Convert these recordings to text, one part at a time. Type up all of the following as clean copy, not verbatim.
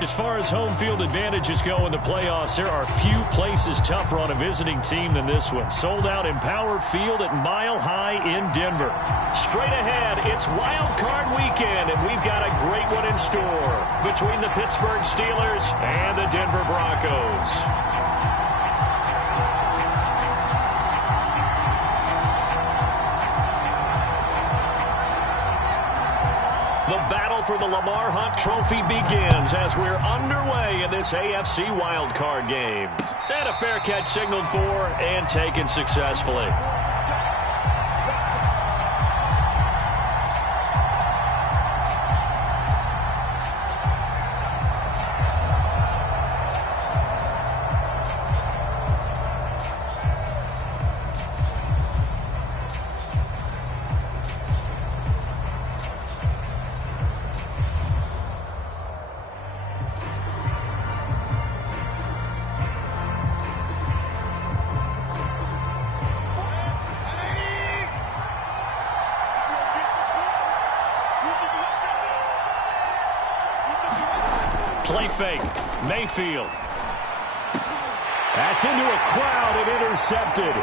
As far as home field advantages go in the playoffs, there are few places tougher on a visiting team than this one. Sold out Empower Field at Mile High in Denver. Straight ahead, it's Wild Card Weekend, and we've got a great one in store between the Pittsburgh Steelers and the Denver Broncos. The battle for the Lamar Hunt Trophy begins as we're underway in this AFC wildcard game. And a fair catch signaled for and taken successfully. Play fake. Mayfield. That's into a crowd and intercepted.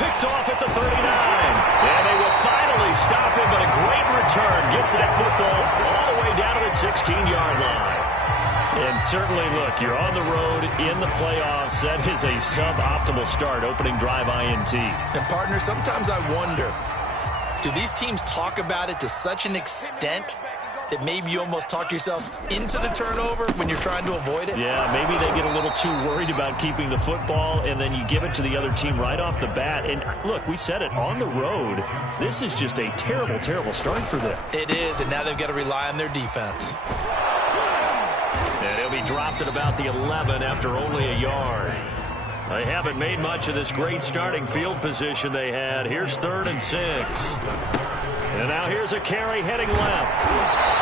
Picked off at the 39. And they will finally stop him, but a great return. Gets that football all the way down to the 16-yard line. And certainly, look, you're on the road in the playoffs. That is a suboptimal start, opening drive INT. And, partner, sometimes I wonder, do these teams talk about it to such an extent that maybe you almost talk yourself into the turnover when you're trying to avoid it? Yeah, maybe they get a little too worried about keeping the football, and then you give it to the other team right off the bat. And, look, we said it, on the road, this is just a terrible, terrible start for them. It is, and now they've got to rely on their defense. And he'll be dropped at about the 11 after only a yard. They haven't made much of this great starting field position they had. Here's 3rd and 6. And now here's a carry heading left.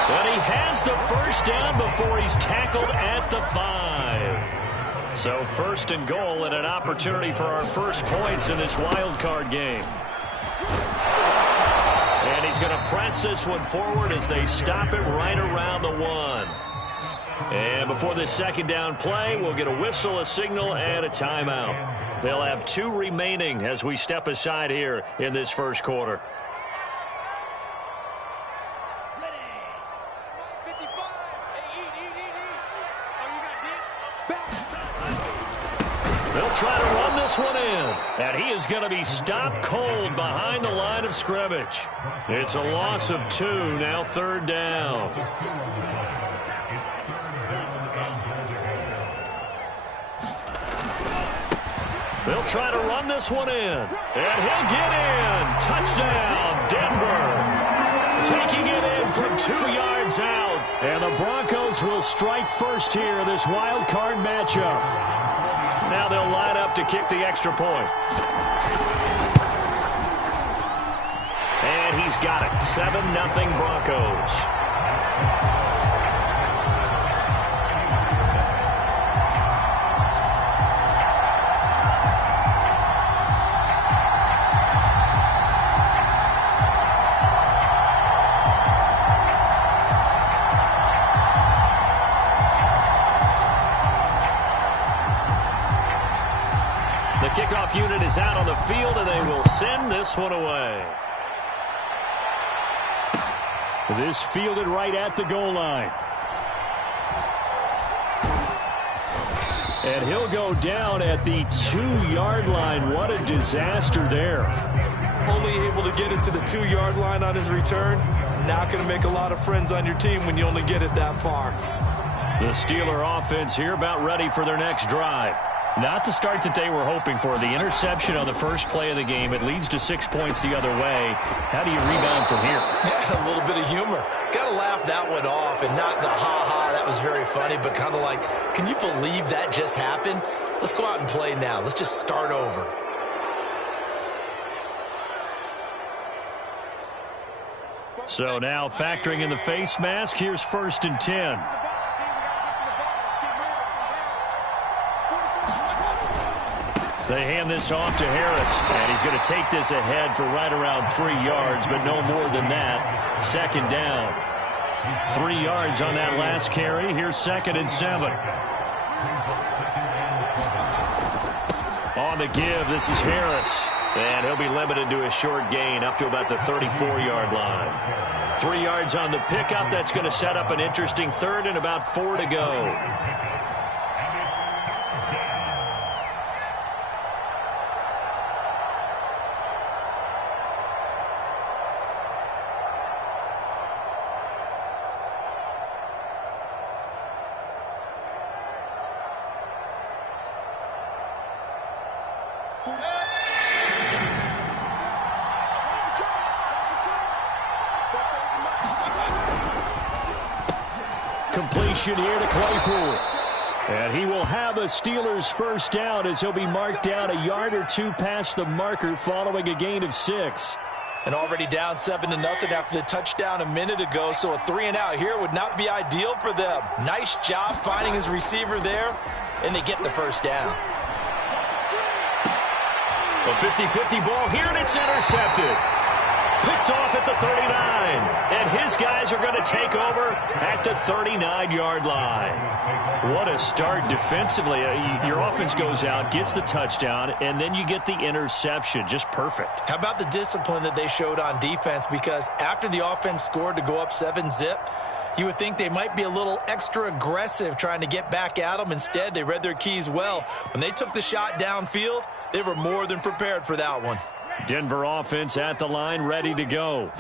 But he has the first down before he's tackled at the 5. So 1st and goal and an opportunity for our first points in this wild card game. And he's going to press this one forward as they stop him right around the 1. And before this 2nd down play, we'll get a whistle, a signal, and a timeout. They'll have 2 remaining as we step aside here in this first quarter. They'll try to run this one in, and he is going to be stopped cold behind the line of scrimmage. It's a loss of 2, now 3rd down. They'll try to run this one in, and he'll get in. Touchdown, Denver. Taking it in from 2 yards out, and the Broncos will strike first here in this wild card matchup. Now they'll line up to kick the extra point. And he's got it. 7-0 Broncos. The kickoff unit is out on the field, and they will send this one away. This fielded right at the goal line. And he'll go down at the 2-yard line. What a disaster there. Only able to get it to the 2-yard line on his return. Not going to make a lot of friends on your team when you only get it that far. The Steeler offense here about ready for their next drive. Not the start that they were hoping for. The interception on the first play of the game. It leads to 6 points the other way. How do you rebound from here? Yeah, a little bit of humor. Got to laugh that one off, and not the ha-ha, that was very funny, but kind of like, can you believe that just happened? Let's go out and play now. Let's just start over. So now factoring in the face mask, here's 1st and 10. They hand this off to Harris, and he's going to take this ahead for right around 3 yards, but no more than that. 2nd down. 3 yards on that last carry. Here's 2nd and 7. On the give, this is Harris. And he'll be limited to a short gain up to about the 34-yard line. 3 yards on the pickup. That's going to set up an interesting 3rd and about 4 to go. Completion here to Claypool. And he will have a Steelers first down as he'll be marked down a yard or 2 past the marker following a gain of 6. And already down 7-0 after the touchdown a minute ago, so a 3-and-out here would not be ideal for them. Nice job finding his receiver there, and they get the first down. A 50-50 ball here, and it's intercepted. Picked off at the 39. And his guys are going to take over at the 39-yard line. What a start defensively. Your offense goes out, gets the touchdown, and then you get the interception. Just perfect. How about the discipline that they showed on defense? Because after the offense scored to go up 7-zip, you would think they might be a little extra aggressive trying to get back at them. Instead, they read their keys well. When they took the shot downfield, they were more than prepared for that one. Denver offense at the line, ready to go.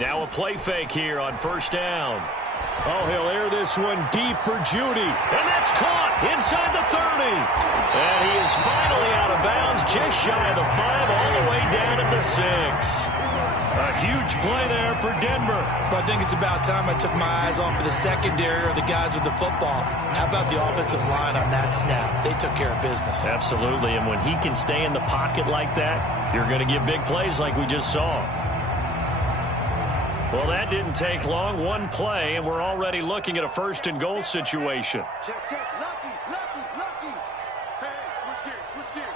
Now a play fake here on first down. Oh, he'll air this one deep for Judy. And that's caught inside the 30. And he is finally out of bounds, just shy of the 5, all the way down at the 6. A huge play there for Denver. But I think it's about time I took my eyes off of the secondary or the guys with the football. How about the offensive line on that snap? They took care of business. Absolutely, and when he can stay in the pocket like that, you're going to get big plays like we just saw. Well, that didn't take long. One play, and we're already looking at a 1st and goal situation. Check, check. Lucky. Hey, switch gears.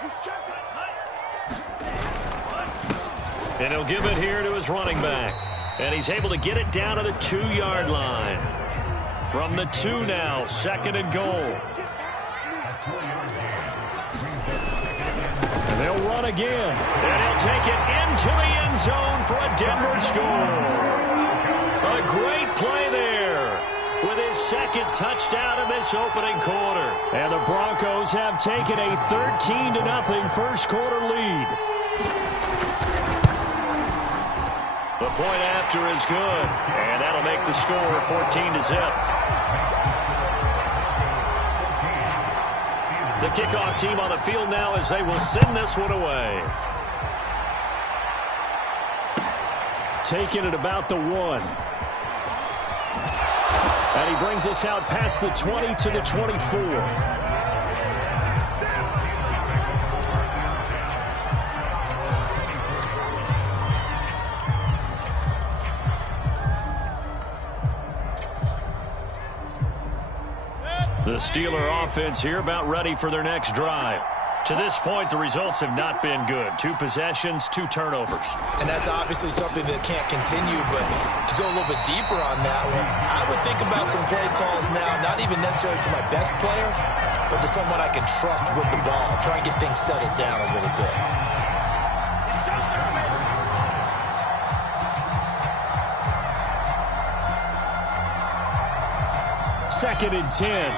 He's checking. And he'll give it here to his running back. And he's able to get it down to the 2-yard line. From the 2 now, 2nd and goal. And they'll run again. And he'll take it into the end zone for a Denver score. A great play there with his 2nd touchdown in this opening quarter. And the Broncos have taken a 13-0 first quarter lead. The point after is good, and that'll make the score 14-0. The kickoff team on the field now as they will send this one away. Taking it about the 1. And he brings us out past the 20 to the 24. The Steeler offense here about ready for their next drive. To this point, the results have not been good. 2 possessions, 2 turnovers. And that's obviously something that can't continue, but to go a little bit deeper on that one, I would think about some play calls now, not even necessarily to my best player, but to someone I can trust with the ball. Try and get things settled down a little bit. Second and 10.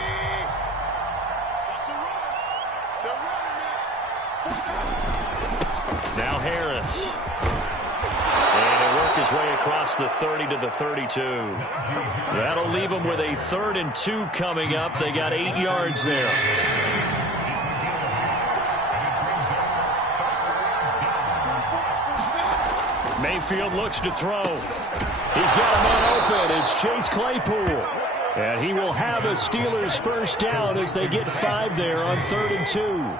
Now Harris. And he'll work his way across the 30 to the 32. That'll leave him with a 3rd and 2 coming up. They got 8 yards there. Mayfield looks to throw. He's got a man open. It's Chase Claypool. And he will have a Steelers first down as they get 5 there on 3rd and 2.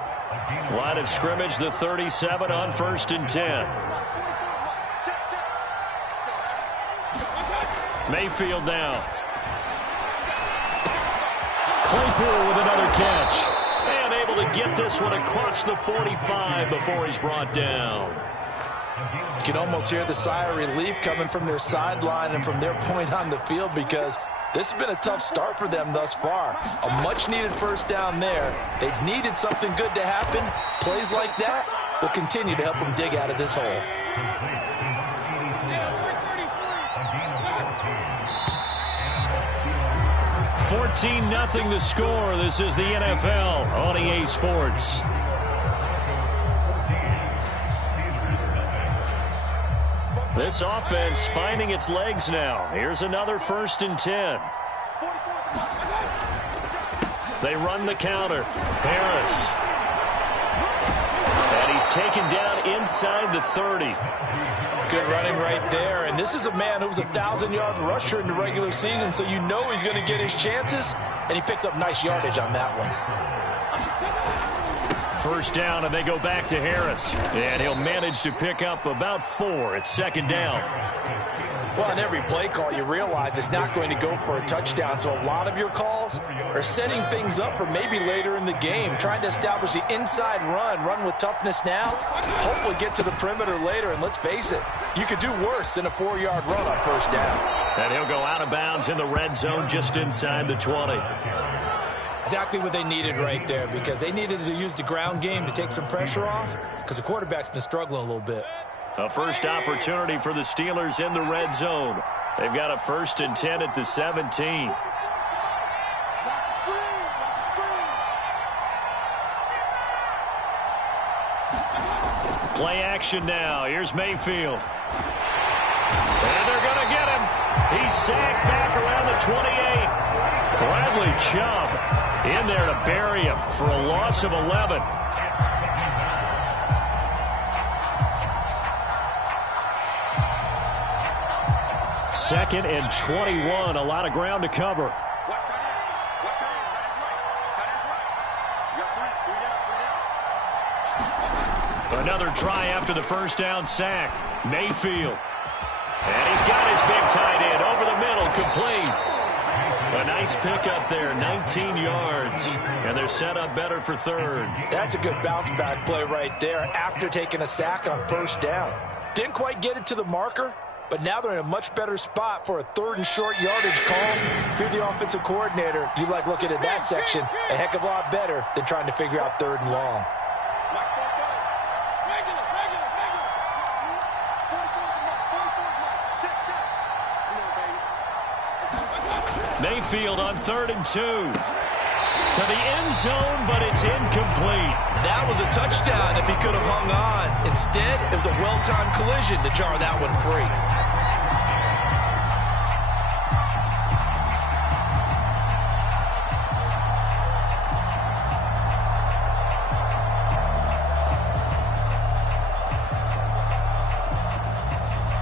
Line of scrimmage, the 37 on 1st and 10. Mayfield now. Claypool with another catch. And able to get this one across the 45 before he's brought down. can almost hear the sigh of relief coming from their sideline and from their point on the field, because this has been a tough start for them thus far. A much-needed first down there. They've needed something good to happen. Plays like that will continue to help them dig out of this hole. 14-0 the score. This is the NFL on EA Sports. This offense finding its legs now. Here's another 1st and 10. They run the counter. Harris. And he's taken down inside the 30. Good running right there. And this is a man who was a 1,000-yard rusher in the regular season, so you know he's going to get his chances. And he picks up nice yardage on that one. 1st down, and they go back to Harris. And he'll manage to pick up about 4. It's 2nd down. Well, in every play call, you realize it's not going to go for a touchdown. So a lot of your calls are setting things up for maybe later in the game, trying to establish the inside run with toughness now, hopefully get to the perimeter later. And let's face it, you could do worse than a 4-yard run on 1st down. And he'll go out of bounds in the red zone just inside the 20. Exactly what they needed right there, because they needed to use the ground game to take some pressure off, because the quarterback's been struggling a little bit. A first opportunity for the Steelers in the red zone. They've got a 1st and 10 at the 17. Play action now. Here's Mayfield. And they're going to get him. He's sacked back around the 28. Bradley Chubb in there to bury him for a loss of 11. Second and 21. A lot of ground to cover. Another try after the 1st down sack. Mayfield. And he's got his big tight end over the middle, complete. A nice pickup there, 19 yards. And they're set up better for 3rd. That's a good bounce-back play right there after taking a sack on 1st down. Didn't quite get it to the marker, but now they're in a much better spot for a 3rd and short yardage call. If you're the offensive coordinator, you like looking at that section a heck of a lot better than trying to figure out 3rd and long. Mayfield on 3rd and 2. To the end zone, but it's incomplete. That was a touchdown if he could have hung on. Instead, it was a well-timed collision to jar that one free.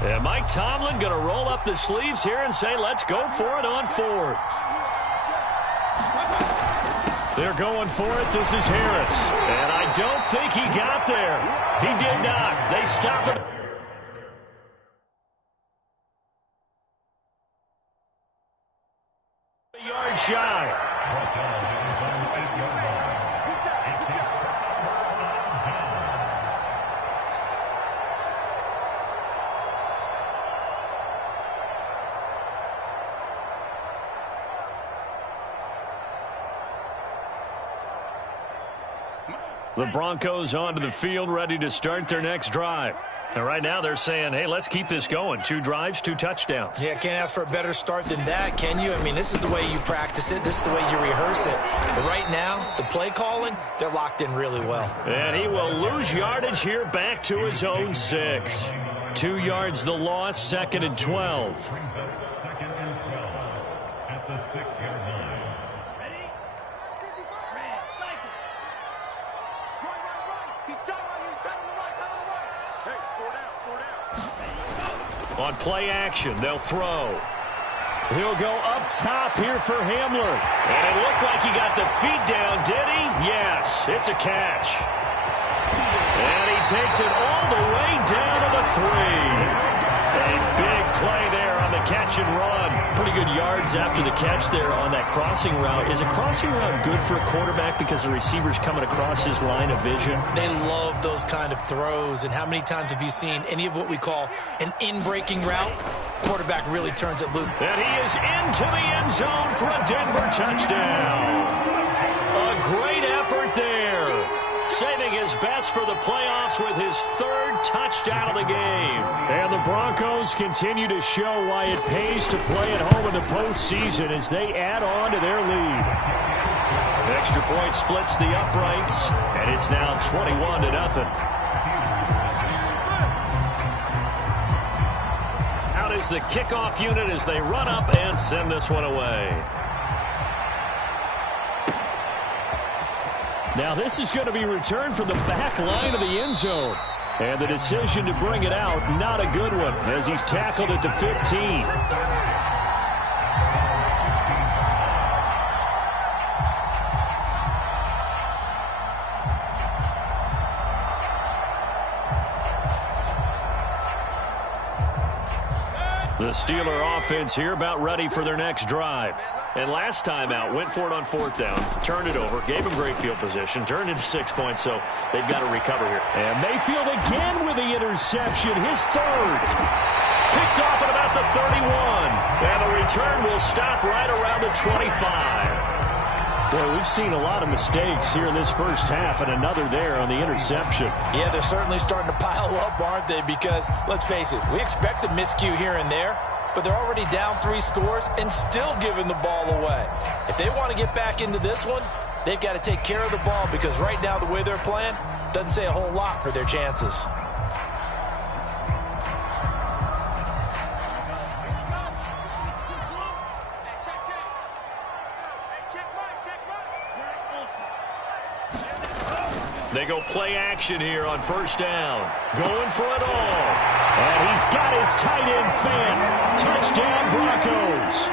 And Mike Tomlin going to roll up the sleeves here and say, let's go for it on 4th. They're going for it. This is Harris. And I don't think he got there. He did not. They stop it. A yard shy. The Broncos onto the field, ready to start their next drive. And right now they're saying, hey, let's keep this going. 2 drives, 2 touchdowns. Yeah, can't ask for a better start than that, can you? I mean, this is the way you practice it. This is the way you rehearse it. But right now, the play calling, they're locked in really well. And he will lose yardage here back to his own 6. 2 yards the loss, 2nd and 12. At the 6-yard line. On play action, they'll throw. He'll go up top here for Hamler. And it looked like he got the feet down, did he? Yes, it's a catch. And he takes it all the way down to the 3. A big play there on the catch and run. Pretty good yards after the catch there on that crossing route. Is a crossing route good for a quarterback because the receiver's coming across his line of vision? They love those kind of throws. And how many times have you seen any of what we call an in-breaking route? Quarterback really turns it loose. And he is into the end zone for a Denver touchdown. A great effort there. Saving his best for the playoffs with his third touchdown of the game. And the Broncos continue to show why it pays to play at home in the postseason as they add on to their lead. An extra point splits the uprights, and it's now 21-0. Out is the kickoff unit as they run up and send this one away. Now this is going to be returned from the back line of the end zone. And the decision to bring it out, not a good one, as he's tackled at the 15. The Steeler offense here about ready for their next drive. And last time out, went for it on fourth down, turned it over, gave him great field position, turned into 6 points, so they've got to recover here. And Mayfield again with the interception, his third. Picked off at about the 31. And the return will stop right around the 25. Boy, we've seen a lot of mistakes here in this first half, and another there on the interception. Yeah, they're certainly starting to pile up, aren't they? Because, let's face it, we expect a miscue here and there, but they're already down 3 scores and still giving the ball away. If they want to get back into this one, they've got to take care of the ball because right now the way they're playing doesn't say a whole lot for their chances. They go play action here on first down. Going for it all. And he's got his tight end fan. Touchdown, Broncos.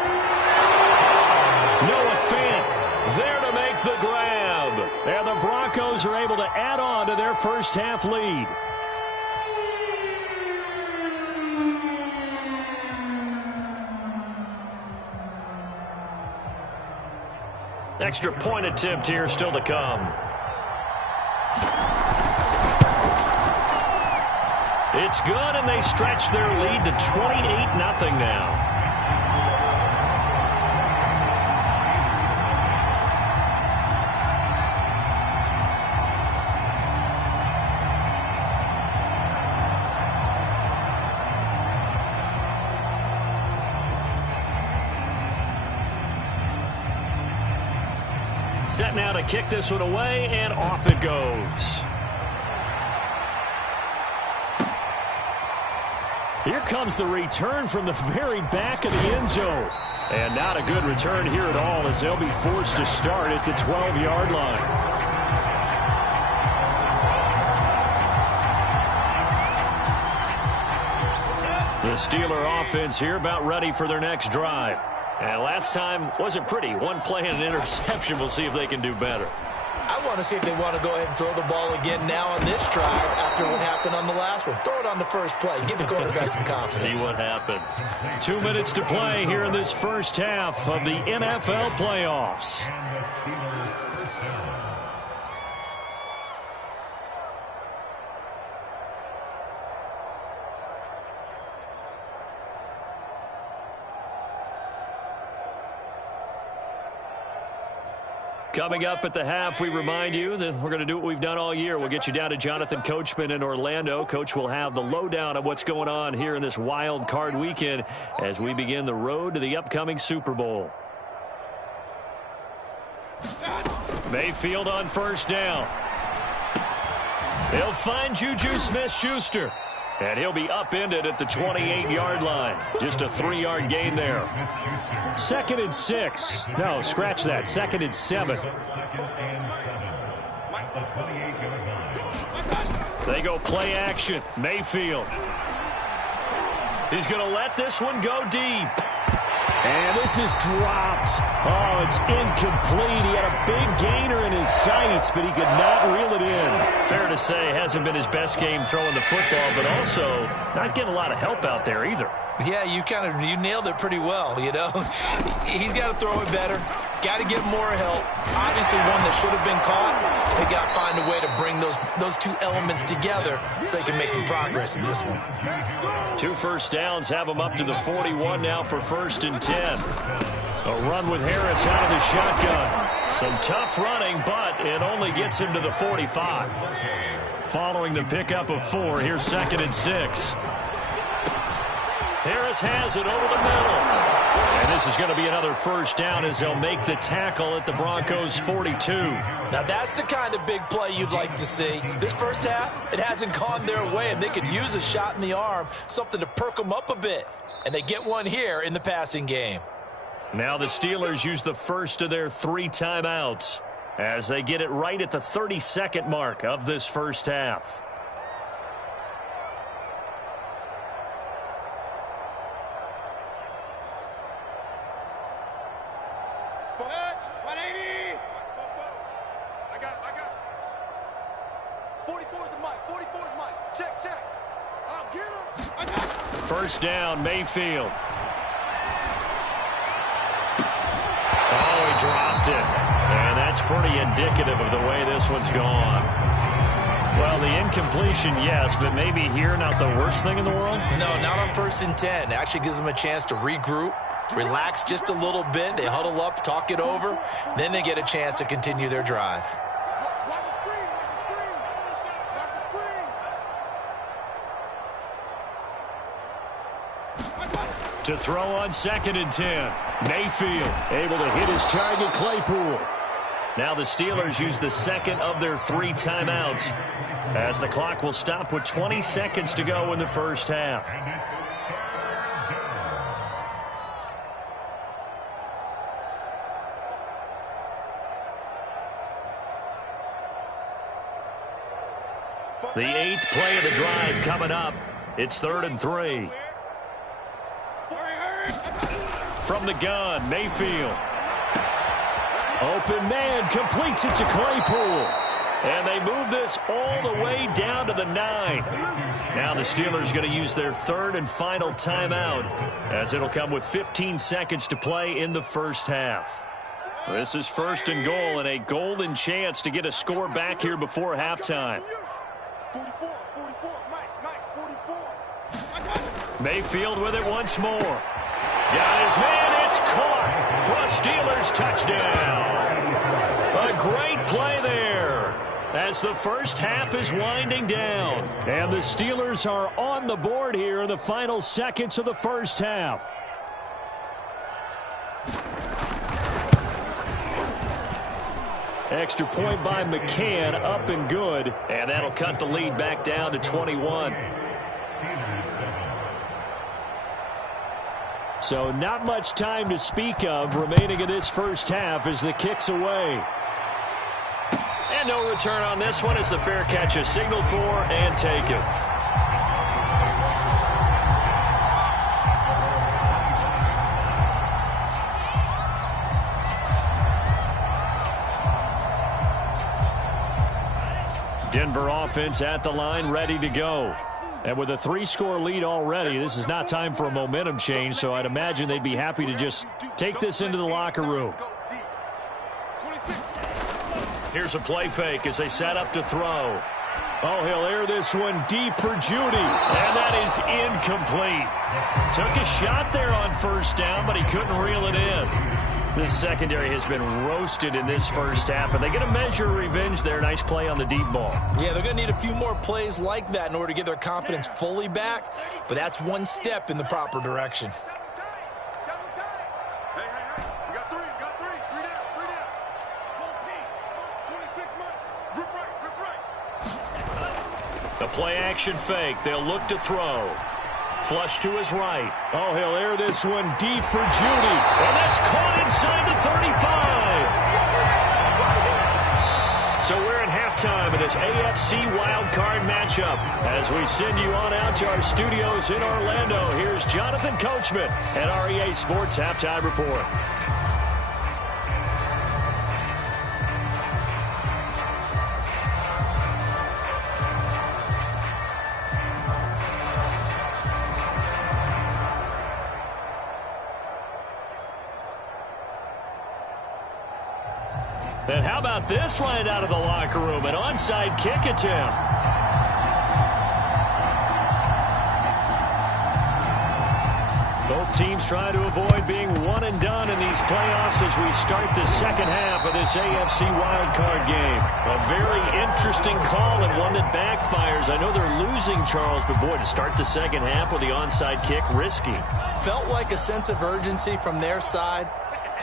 Noah Fant there to make the grab. And the Broncos are able to add on to their first half lead. Extra point attempt here still to come. It's good, and they stretch their lead to 28-0 now. Set now to kick this one away, and off it goes. Here comes the return from the very back of the end zone. And not a good return here at all as they'll be forced to start at the 12-yard line. The Steeler offense here about ready for their next drive. And last time wasn't pretty. One play and an interception. We'll see if they can do better. I want to see if they want to go ahead and throw the ball again now on this drive after what happened on the last one. Throw it on the first play. Give the quarterback some confidence. See what happens. 2 minutes to play here in this first half of the NFL playoffs. Coming up at the half, we remind you that we're going to do what we've done all year. We'll get you down to Jonathan Coachman in Orlando. Coach will have the lowdown of what's going on here in this wild card weekend as we begin the road to the upcoming Super Bowl. Mayfield on first down. They'll find Juju Smith-Schuster. And he'll be upended at the 28-yard line. Just a 3-yard gain there. 2nd and 6. No, scratch that. 2nd and 7. They go play action. Mayfield. He's going to let this one go deep. And this is dropped. Oh, it's incomplete. He had a big gainer in his sights, but he could not reel it in. Fair to say, hasn't been his best game throwing the football, but also not getting a lot of help out there either. Yeah, you nailed it pretty well, you know. He's got to throw it better. Got to get more help. Obviously one that should have been caught. They got to find a way to bring those two elements together so they can make some progress in this one. 2 first downs have them up to the 41 now for 1st and 10. A run with Harris out of the shotgun. Some tough running, but it only gets him to the 45. Following the pickup of 4, here's 2nd and 6. Harris has it over the middle. And this is going to be another first down as they'll make the tackle at the Broncos' 42. Now that's the kind of big play you'd like to see. This first half, it hasn't gone their way, and they could use a shot in the arm, something to perk them up a bit. And they get one here in the passing game. Now the Steelers use the first of their 3 timeouts as they get it right at the 32nd mark of this first half. First down, Mayfield. Oh, he dropped it. And that's pretty indicative of the way this one's gone. Well, the incompletion, yes, but maybe here not the worst thing in the world? No, not on 1st and 10. It actually gives them a chance to regroup, relax just a little bit. They huddle up, talk it over. Then they get a chance to continue their drive. To throw on 2nd and 10. Mayfield able to hit his target, Claypool. Now the Steelers use the 2nd of their 3 timeouts as the clock will stop with 20 seconds to go in the first half. The 8th play of the drive coming up. It's 3rd and 3. From the gun, Mayfield. Open man, completes it to Claypool. And they move this all the way down to the 9. Now the Steelers going to use their 3rd and final timeout as it'll come with 15 seconds to play in the first half. This is 1st and goal and a golden chance to get a score back here before halftime. 44, Mike, 44. Mayfield with it once more. Got his man, it's caught for a Steelers touchdown. A great play there as the first half is winding down. And the Steelers are on the board here in the final seconds of the first half. Extra point by McCann, up and good. And that'll cut the lead back down to 21. So not much time to speak of remaining in this first half as the kick's away. And no return on this one as the fair catch is signaled for and taken. Denver offense at the line, ready to go. And with a 3-score lead already, this is not time for a momentum change, so I'd imagine they'd be happy to just take this into the locker room. Here's a play fake as they set up to throw. Oh, he'll air this one deep for Judy. And that is incomplete. Took a shot there on 1st down, but he couldn't reel it in. This secondary has been roasted in this first half, and they get a measure of revenge there. Nice play on the deep ball. Yeah, they're going to need a few more plays like that in order to get their confidence fully back, but that's one step in the proper direction. Hey, we got 3 down. 26, Mike. Grip right. The play action fake. They'll look to throw. Flush to his right. Oh, he'll air this one deep for Judy. And that's caught inside the 35. So we're at halftime. time in this AFC wildcard matchup. As we send you on out to our studios in Orlando, here's Jonathan Coachman at REA Sports Halftime Report. And how about this right out of the locker room? An onside kick attempt. Both teams trying to avoid being one and done in these playoffs as we start the second half of this AFC wildcard game. A very interesting call and one that backfires. I know they're losing, Charles, but boy, to start the second half with the onside kick, risky. Felt like a sense of urgency from their side,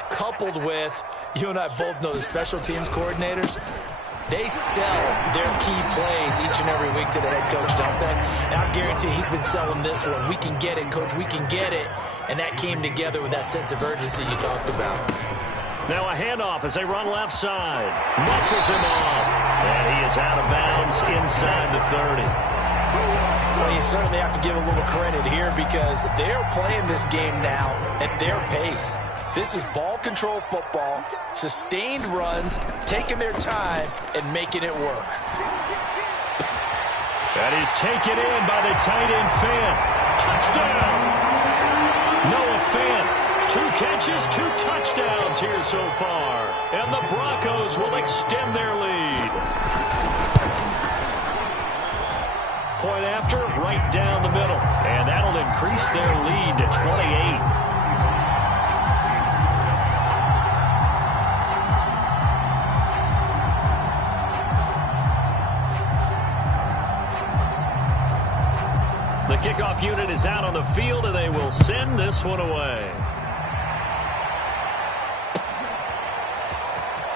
coupled with, you and I both know the special teams coordinators, they sell their key plays each and every week to the head coach, don't they? And I guarantee he's been selling this one. We can get it, coach, we can get it. And that came together with that sense of urgency you talked about. Now a handoff as they run left side. Muscles him off. And he is out of bounds inside the 30. Well, you certainly have to give a little credit here because they're playing this game now at their pace. This is ball control football, sustained runs, taking their time, and making it work. That is taken in by the tight end Fant. Touchdown! Noah Fant, 2 catches, 2 touchdowns here so far. And the Broncos will extend their lead. Point after, right down the middle. And that'll increase their lead to 28. The kickoff unit is out on the field, and they will send this one away.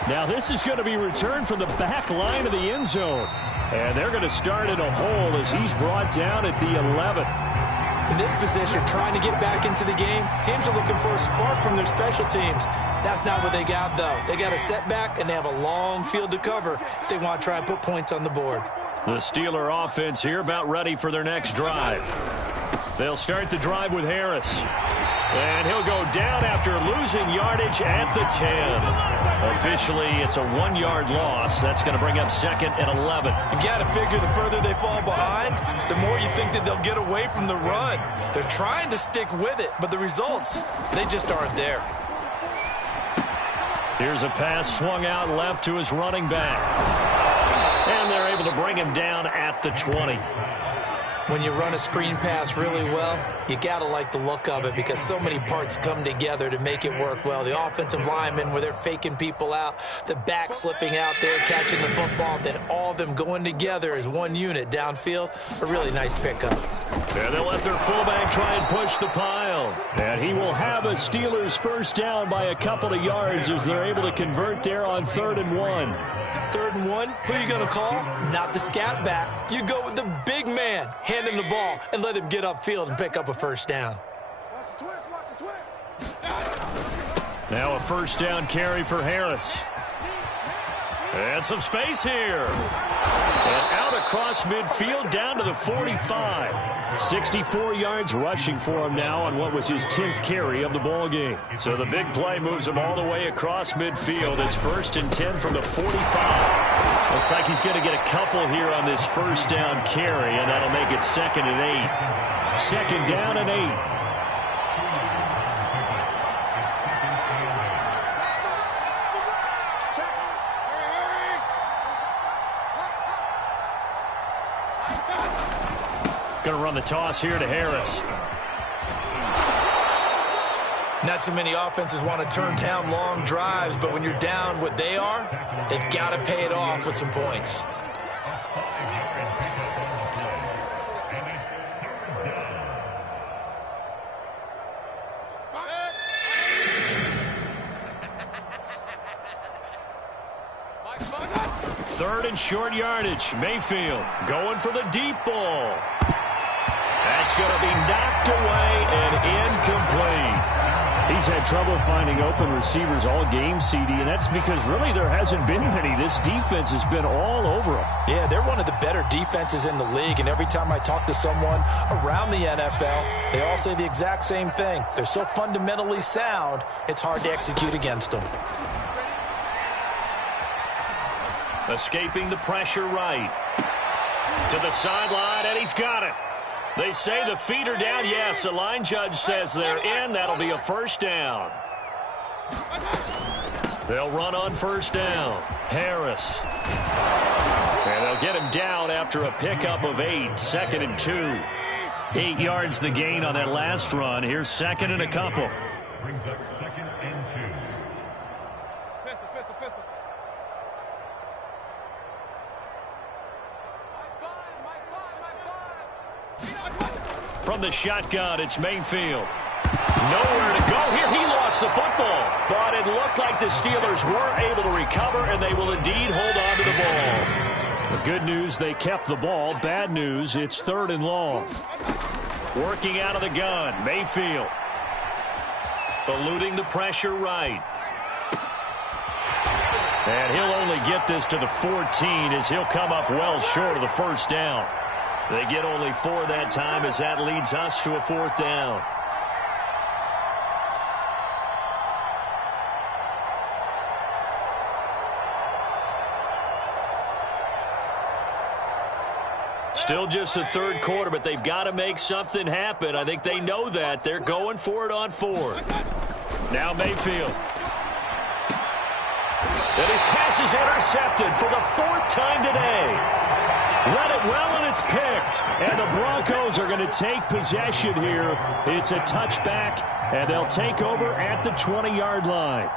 Now this is going to be returned from the back line of the end zone. And they're going to start in a hole as he's brought down at the 11. In this position, trying to get back into the game, teams are looking for a spark from their special teams. That's not what they got, though. They got a setback, and they have a long field to cover if they want to try and put points on the board. The Steeler offense here about ready for their next drive. They'll start the drive with Harris. And he'll go down after losing yardage at the 10. Officially, it's a 1-yard loss. That's going to bring up second and 11. You've got to figure the further they fall behind, the more you think that they'll get away from the run. They're trying to stick with it, but the results, they just aren't there. Here's a pass swung out left to his running back. And they're able to bring him down at the 20. When you run a screen pass really well, you got to like the look of it because so many parts come together to make it work well. The offensive linemen where they're faking people out, the back slipping out there, catching the football, then all of them going together as one unit downfield. A really nice pickup. And they'll let their fullback try and push the pile. And he will have a Steelers first down by a couple of yards as they're able to convert there on 3rd and 1. 3rd and 1, who are you going to call? Not the scat back. You go with the big man. Hand him the ball and let him get upfield and pick up a first down. Watch the twist, watch the twist. Now a first down carry for Harris. And some space here. And out across midfield down to the 45. 64 yards rushing for him now on what was his 10th carry of the ball game. So the big play moves him all the way across midfield. It's 1st and 10 from the 45. Looks like he's going to get a couple here on this first down carry, and that'll make it 2nd and 8. 2nd down and 8. Going to run the toss here to Harris. Not too many offenses want to turn down long drives, but when you're down what they are, they've got to pay it off with some points. Third and short yardage. Mayfield going for the deep ball. That's going to be knocked away and incomplete. He's Broncos had trouble finding open receivers all game, CD, and that's because really there hasn't been many. This defense has been all over them. Yeah, they're one of the better defenses in the league, and every time I talk to someone around the NFL, they all say the exact same thing. They're so fundamentally sound, it's hard to execute against them. Escaping the pressure right. To the sideline, and he's got it. They say the feet are down. Yes, the line judge says they're in. That'll be a first down. They'll run on first down. Harris. And they'll get him down after a pickup of 8. 2nd and 2. 8 yards the gain on that last run. Here's 2nd and a couple. Brings up 2nd and 2. From the shotgun, it's Mayfield. Nowhere to go here. He lost the football. But it looked like the Steelers were able to recover, and they will indeed hold on to the ball. The good news, they kept the ball. Bad news, it's 3rd and long. Working out of the gun, Mayfield. Eluding the pressure right. And he'll only get this to the 14 as he'll come up well short of the first down. They get only 4 that time as that leads us to a 4th down. Still just the 3rd quarter, but they've got to make something happen. I think they know that. They're going for it on 4th. Now Mayfield. And his pass is intercepted for the 4th time today. Read it well, and it's picked. And the Broncos are going to take possession here. It's a touchback, and they'll take over at the 20-yard line.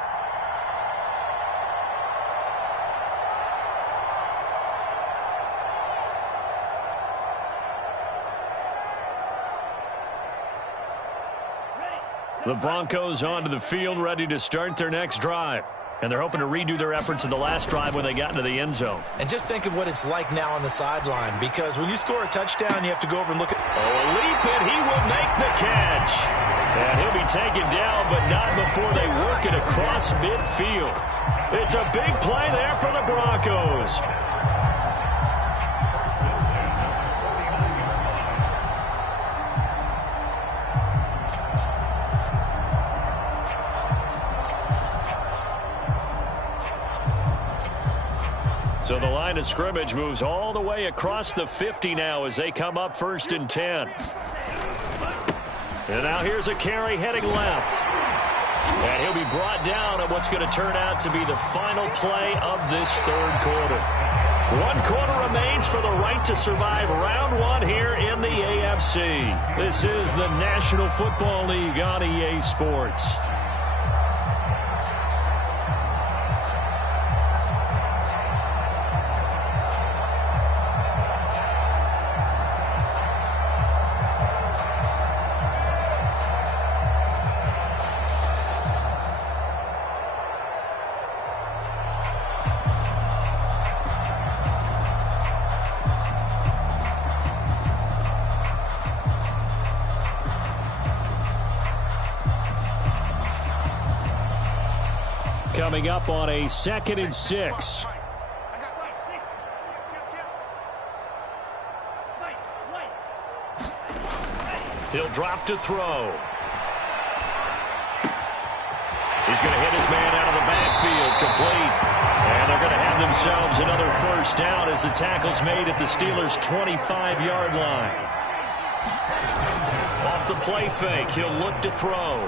The Broncos onto the field, ready to start their next drive. And they're hoping to redo their efforts in the last drive when they got into the end zone. And just think of what it's like now on the sideline, because when you score a touchdown, you have to go over and look at... Oh, a leap, and he will make the catch. And he'll be taken down, but not before they work it across midfield. It's a big play there for the Broncos. So the line of scrimmage moves all the way across the 50 now as they come up 1st and 10. And now here's a carry heading left. And he'll be brought down on what's going to turn out to be the final play of this 3rd quarter. 1 quarter remains for the right to survive round 1 here in the AFC. This is the National Football League on EA Sports. Coming up on a 2nd and 6. He'll drop to throw. He's going to hit his man out of the backfield, complete. And they're going to have themselves another first down as the tackle's made at the Steelers' 25-yard line. Off the play fake, he'll look to throw.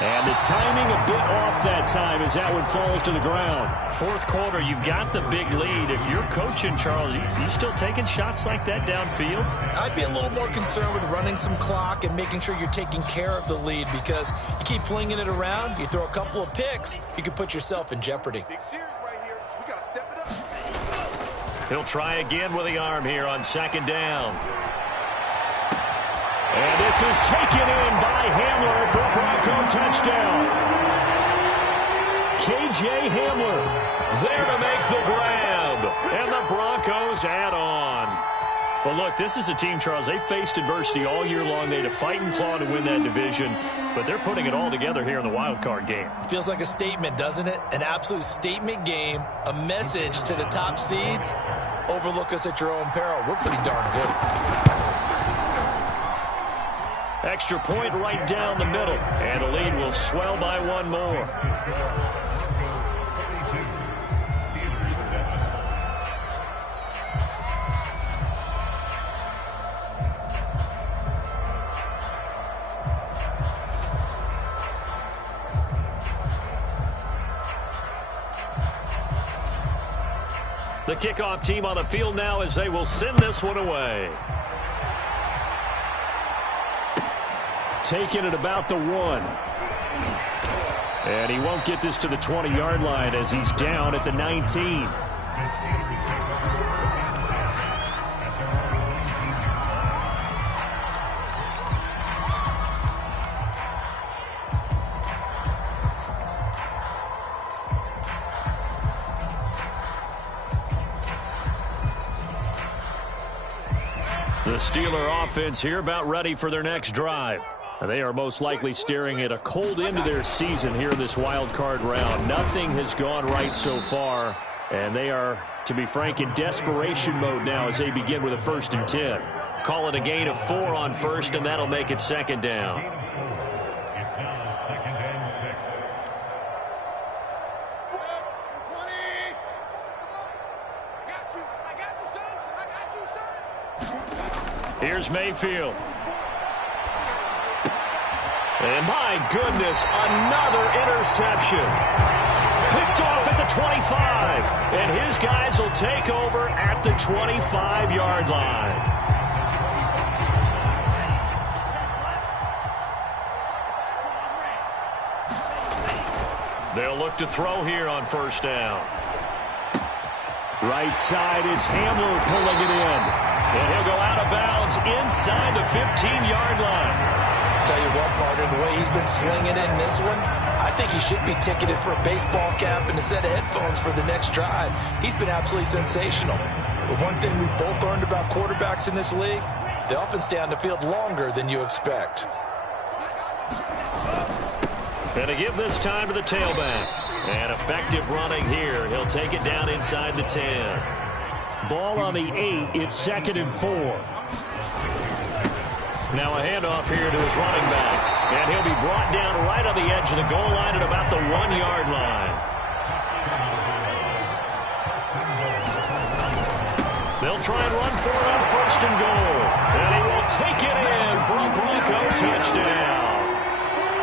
And the timing a bit off that time as that one falls to the ground. 4th quarter, you've got the big lead. If you're coaching, Charles, you still taking shots like that downfield? I'd be a little more concerned with running some clock and making sure you're taking care of the lead, because you keep flinging it around, you throw a couple of picks, you could put yourself in jeopardy. Big series right here. We got to step it up. He'll try again with the arm here on 2nd down. And this is taken in by Hamler for a Bronco touchdown. K.J. Hamler there to make the grab. And the Broncos add on. Well, look, this is a team, Charles, they faced adversity all year long. They had to fight and claw to win that division, but they're putting it all together here in the wild card game. Feels like a statement, doesn't it? An absolute statement game, a message to the top seeds. Overlook us at your own peril. We're pretty darn good. Extra point right down the middle, and the lead will swell by one more. The kickoff team on the field now as they will send this one away. Taking it about the 1. And he won't get this to the 20-yard line as he's down at the 19. The Steeler offense here about ready for their next drive. They are most likely staring at a cold end of their season here in this wild card round. Nothing has gone right so far, and they are, to be frank, in desperation mode now as they begin with a 1st and 10. Call it a gain of 4 on first, and that'll make it 2nd down. It's now 2nd and 6. Here's Mayfield. And my goodness, another interception. Picked off at the 25. And his guys will take over at the 25-yard line. They'll look to throw here on 1st down. Right side, it's Hamler pulling it in. And he'll go out of bounds inside the 15-yard line. Tell you what, partner, the way he's been slinging in this one, I think he should be ticketed for a baseball cap and a set of headphones for the next drive. He's been absolutely sensational. But one thing we've both learned about quarterbacks in this league, they often stay on the field longer than you expect. And to give this time to the tailback. And effective running here. He'll take it down inside the 10. Ball on the 8. It's 2nd and 4. Now a handoff here to his running back. And he'll be brought down right on the edge of the goal line at about the 1-yard line. They'll try and run for it on 1st and goal. And he will take it in for a Bronco touchdown.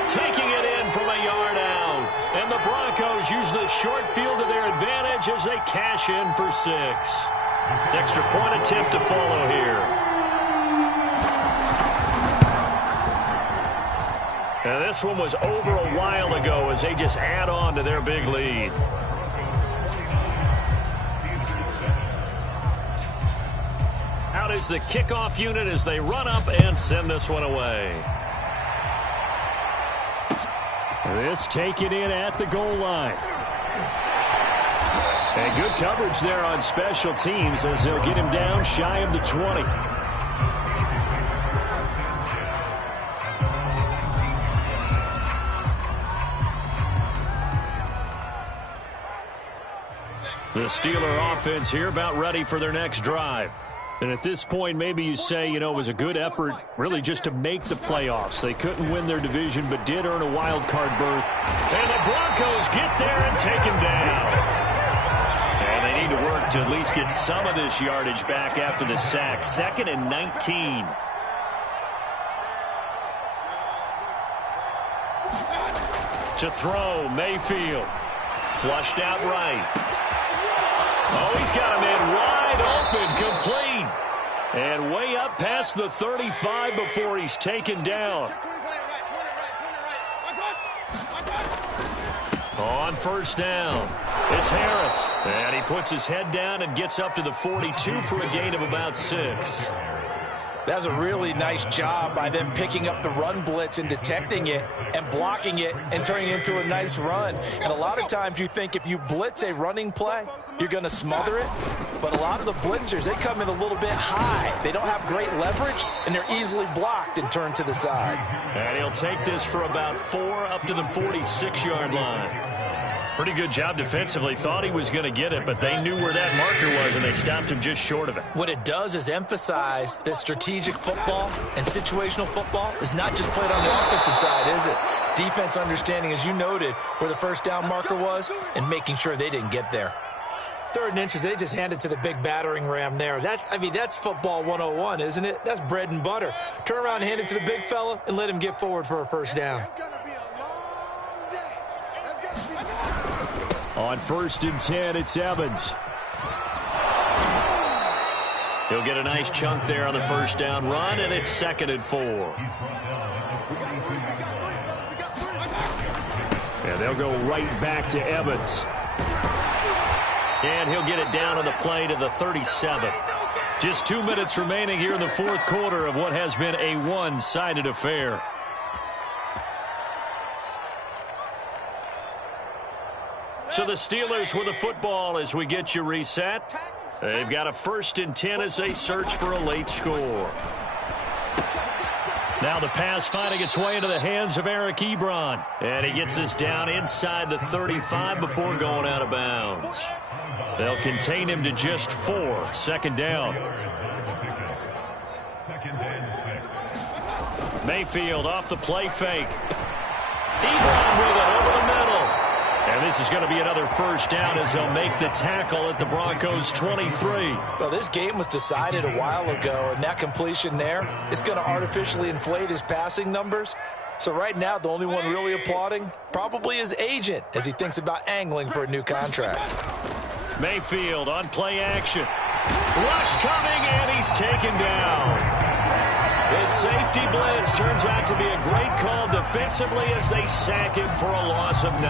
Taking it in from a yard out. And the Broncos use the short field to their advantage as they cash in for 6. Extra point attempt to follow here. And this one was over a while ago as they just add on to their big lead. Out is the kickoff unit as they run up and send this one away. This taken in at the goal line. And good coverage there on special teams as they'll get him down shy of the 20. The Steeler offense here about ready for their next drive. And at this point, maybe you say, you know, it was a good effort really just to make the playoffs. They couldn't win their division but did earn a wild card berth. And the Broncos get there and take him down. And they need to work to at least get some of this yardage back after the sack. 2nd and 19. To throw, Mayfield. Flushed out right. Oh, he's got him in wide open, complete. And way up past the 35 before he's taken down. On 1st down, it's Harris. And he puts his head down and gets up to the 42 for a gain of about 6. That was a really nice job by them picking up the run blitz and detecting it and blocking it and turning it into a nice run. And a lot of times you think if you blitz a running play, you're going to smother it. But a lot of the blitzers, they come in a little bit high. They don't have great leverage, and they're easily blocked and turned to the side. And he'll take this for about 4 up to the 46-yard line. Pretty good job defensively. Thought he was going to get it, but they knew where that marker was, and they stopped him just short of it. What it does is emphasize that strategic football and situational football is not just played on the offensive side, is it? Defense understanding, as you noted, where the first down marker was and making sure they didn't get there. 3rd and inches, they just hand it to the big battering ram there. That's football 101, isn't it? That's bread and butter. Turn around and hand it to the big fella and let him get forward for a first down. On 1st and 10, it's Evans. He'll get a nice chunk there on the first down run, and it's 2nd and 4. And they'll go right back to Evans. And he'll get it down on the play to the 37. Just 2 minutes remaining here in the 4th quarter of what has been a one-sided affair. So the Steelers with the football as we get you reset. They've got a 1st and 10 as they search for a late score. Now the pass finding its way into the hands of Eric Ebron. And he gets this down inside the 35 before going out of bounds. They'll contain him to just 4. 2nd down. Mayfield off the play fake. Ebron with it over the middle. And this is going to be another first down as they'll make the tackle at the Broncos 23. Well, this game was decided a while ago, and that completion there is going to artificially inflate his passing numbers. So right now, the only one really applauding probably his agent as he thinks about angling for a new contract. Mayfield on play action. Rush coming, and he's taken down. This safety blitz turns out to be a great call defensively as they sack him for a loss of 9.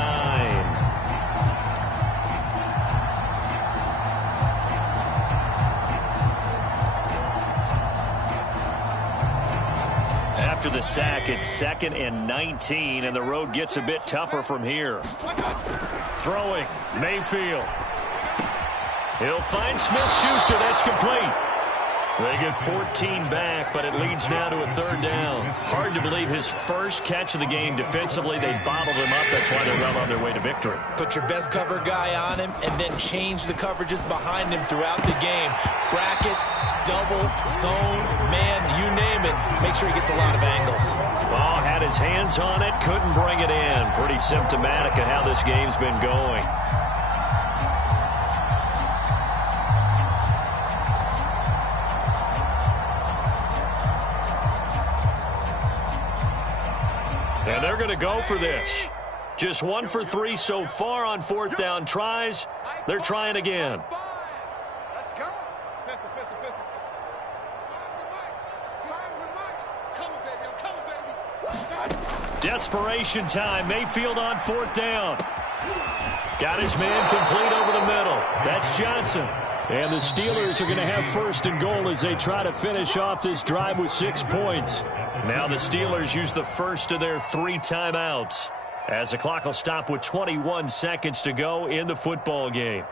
After the sack, it's 2nd and 19, and the road gets a bit tougher from here. Throwing, Mayfield. He'll find Smith-Schuster. That's complete. They get 14 back, but it leads now to a 3rd down. Hard to believe his first catch of the game defensively. They bottled him up. That's why they're well on their way to victory. Put your best cover guy on him and then change the coverages behind him throughout the game. Brackets, double, zone, man, you name it. Make sure he gets a lot of angles. Oh, had his hands on it, couldn't bring it in. Pretty symptomatic of how this game's been going. And they're going to go for this. Just 1 for 3 so far on 4th down tries. They're trying again. Let's go. Desperation time. Mayfield on 4th down. Got his man complete over the middle. That's Johnson. And the Steelers are going to have 1st and goal as they try to finish off this drive with 6 points. Now the Steelers use the first of their 3 timeouts as the clock will stop with 21 seconds to go in the football game.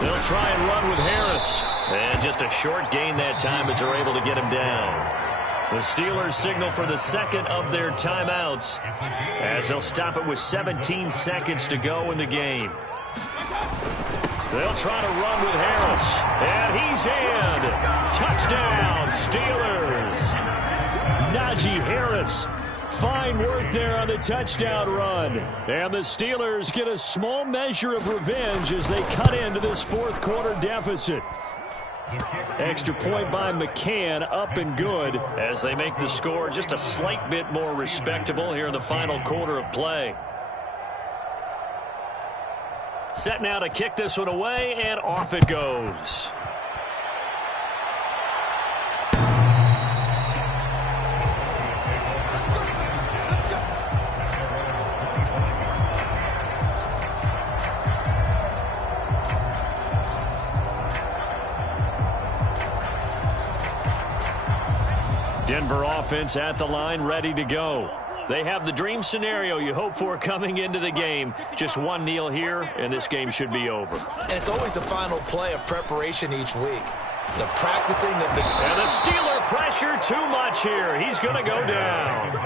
They'll try and run with Harris. And just a short gain that time as they're able to get him down. The Steelers signal for the 2nd of their timeouts as they'll stop it with 17 seconds to go in the game. They'll try to run with Harris. And he's in. Touchdown, Steelers. Najee Harris. Fine work there on the touchdown run. And the Steelers get a small measure of revenge as they cut into this 4th quarter deficit. Extra point by McCann, up and good as they make the score just a slight bit more respectable here in the final quarter of play. Set now to kick this one away, and off it goes. Denver offense at the line, ready to go. They have the dream scenario you hope for coming into the game. Just one kneel here, and this game should be over. And it's always the final play of preparation each week. The practicing of the... And the Steeler pressure too much here. He's going to go down.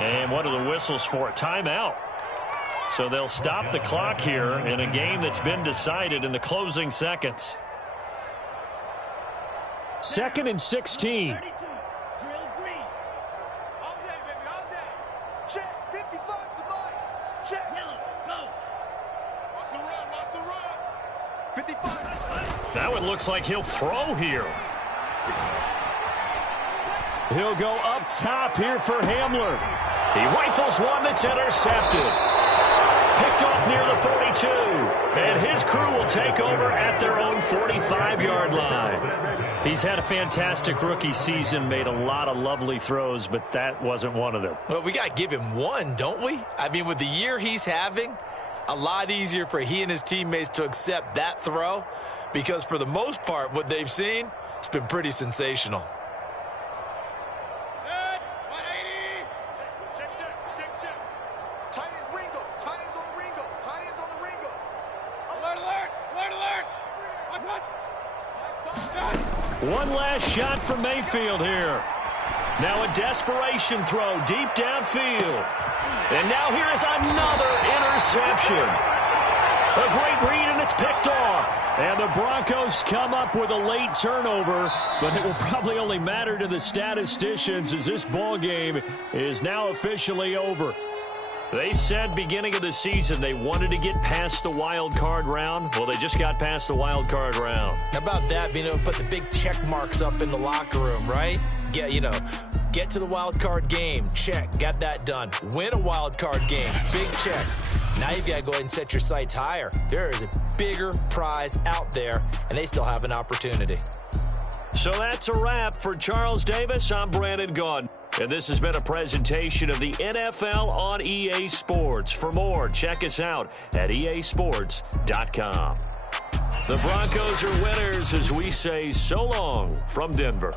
And what are the whistles for? Timeout. So they'll stop the clock here in a game that's been decided in the closing seconds. 2nd and 16. Check, 55 to Mike. Check. Yellow, go. Watch the run. 55. That one looks like he'll throw here. He'll go up top here for Hamler. He rifles one that's intercepted. Picked off near the 42. And his crew will take over at their own 45-yard line. He's had a fantastic rookie season, made a lot of lovely throws, but that wasn't one of them. Well, we got to give him one, don't we? I mean, with the year he's having, a lot easier for he and his teammates to accept that throw because for the most part, what they've seen, it's been pretty sensational. Good. 180. Check. Tight ends Ringo. Tight ends on the Ringo. Tight ends on the Ringo. Alert. One last shot from Mayfield here. Now a desperation throw deep downfield. And now here is another interception. A great read, and it's picked off. And the Broncos come up with a late turnover, but it will probably only matter to the statisticians as this ball game is now officially over. They said beginning of the season they wanted to get past the wild card round. Well, they just got past the wild card round. How about that, being able to put the big check marks up in the locker room, right? Get to the wild card game. Check. Got that done. Win a wild card game. Big check. Now you've got to go ahead and set your sights higher. There is a bigger prize out there, and they still have an opportunity. So that's a wrap for Charles Davis. I'm Brandon Gaudin. And this has been a presentation of the NFL on EA Sports. For more, check us out at easports.com. The Broncos are winners as we say so long from Denver.